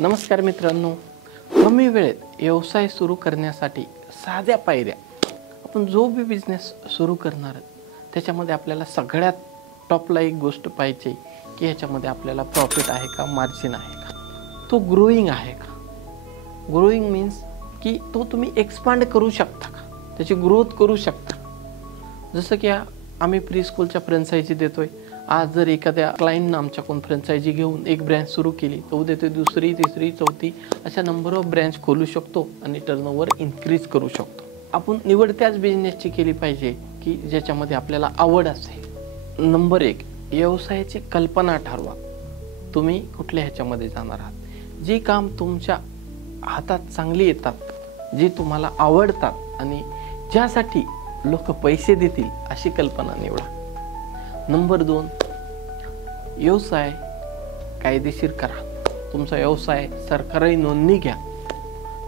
नमस्कार मित्रांनो, कमी वेळेत व्यवसाय सुरू करण्यासाठी साध्या पायऱ्या. आपण जो भी बिझनेस सुरू करणार त्याच्यामध्ये आपल्याला सगळ्यात टॉपला एक गोष्ट पाहिजे की ह्याच्यामध्ये आपल्याला प्रॉफिट आहे का, मार्जिन आहे का, तो ग्रोईंग आहे का. ग्रोईंग मीन्स की तो तुम्ही एक्सपांड करू शकता का, त्याची ग्रोथ करू शकता. जसं की आम्ही प्री स्कूलच्या फ्रँचायझी देतोय. आज जर एखाद्या क्लायंटनं आमच्याकडून फ्रँचायझी घेऊन एक ब्रँच सुरू केली तर उद्या ते दुसरी, तिसरी, चौथी अशा नंबर ऑफ ब्रँच खोलू शकतो आणि टर्नओव्हर इन्क्रीज करू शकतो. आपण निवड त्याच बिझनेसची केली पाहिजे की ज्याच्यामध्ये आपल्याला आवड असेल. नंबर 1, व्यवसायाची कल्पना ठरवा. तुम्ही कुठल्या ह्याच्यामध्ये जाणार आहात. जी काम तुमच्या हातात चांगली येतात, जी तुम्हाला आवडतात आणि ज्यासाठी लोक पैसे देतील अशी कल्पना निवडा. नंबर 2, व्यवसाय कायदेशीर करा. तुमचा व्यवसाय सरकारी नोंदणी घ्या,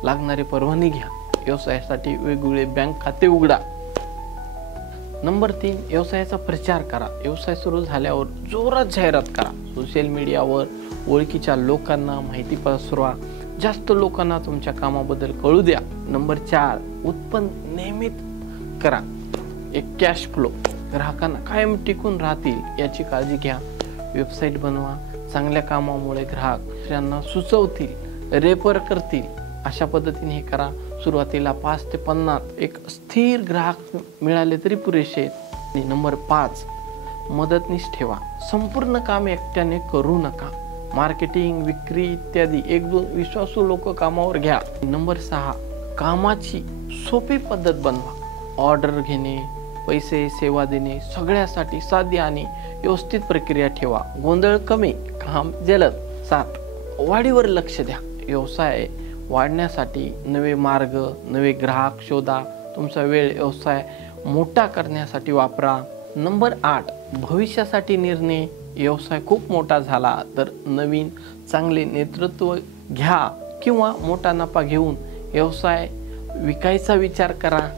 लागणारी परवानगी घ्या, व्यवसायासाठी वेगवेगळे बँक खाते उघडा. नंबर 3, व्यवसायाचा प्रचार करा. व्यवसाय सुरू झाल्यावर जोरात जाहिरात करा. सोशल मीडियावर ओळखीच्या लोकांना माहिती पसरवा. जास्त लोकांना तुमच्या कामाबद्दल कळू द्या. नंबर 4, उत्पन्न नियमित करा. एक कॅश फ्लो ग्राहकांना कायम टिकून राहतील याची काळजी घ्या. वेबसाईट बनवा. चांगल्या कामामुळे ग्राहक दुसऱ्यांना सुचवतील, रेफर करतील. अशा पद्धतीने हे करा. सुरुवातीला 5 ते 50 एक स्थिर ग्राहक मिळाले तरी पुरेसे आहेत. आणि नंबर 5, मदतनीस ठेवा. संपूर्ण काम एकट्याने करू नका. मार्केटिंग, विक्री इत्यादी 1-2 विश्वासू लोक कामावर घ्या. नंबर 6, कामाची सोपी पद्धत बनवा. ऑर्डर घेणे, पैसे, सेवा देणे सगळ्यासाठी साधी आणि व्यवस्थित प्रक्रिया ठेवा. गोंधळ कमी, काम जलद. 7, वाढीवर लक्ष द्या. व्यवसाय वाढण्यासाठी नवे मार्ग, नवे ग्राहक शोधा. तुमचा वेळ व्यवसाय मोठा करण्यासाठी वापरा. नंबर 8, भविष्यासाठी निर्णय. व्यवसाय खूप मोठा झाला तर नवीन चांगले नेतृत्व घ्या किंवा मोठा नफा घेऊन व्यवसाय विकायचा विचार करा.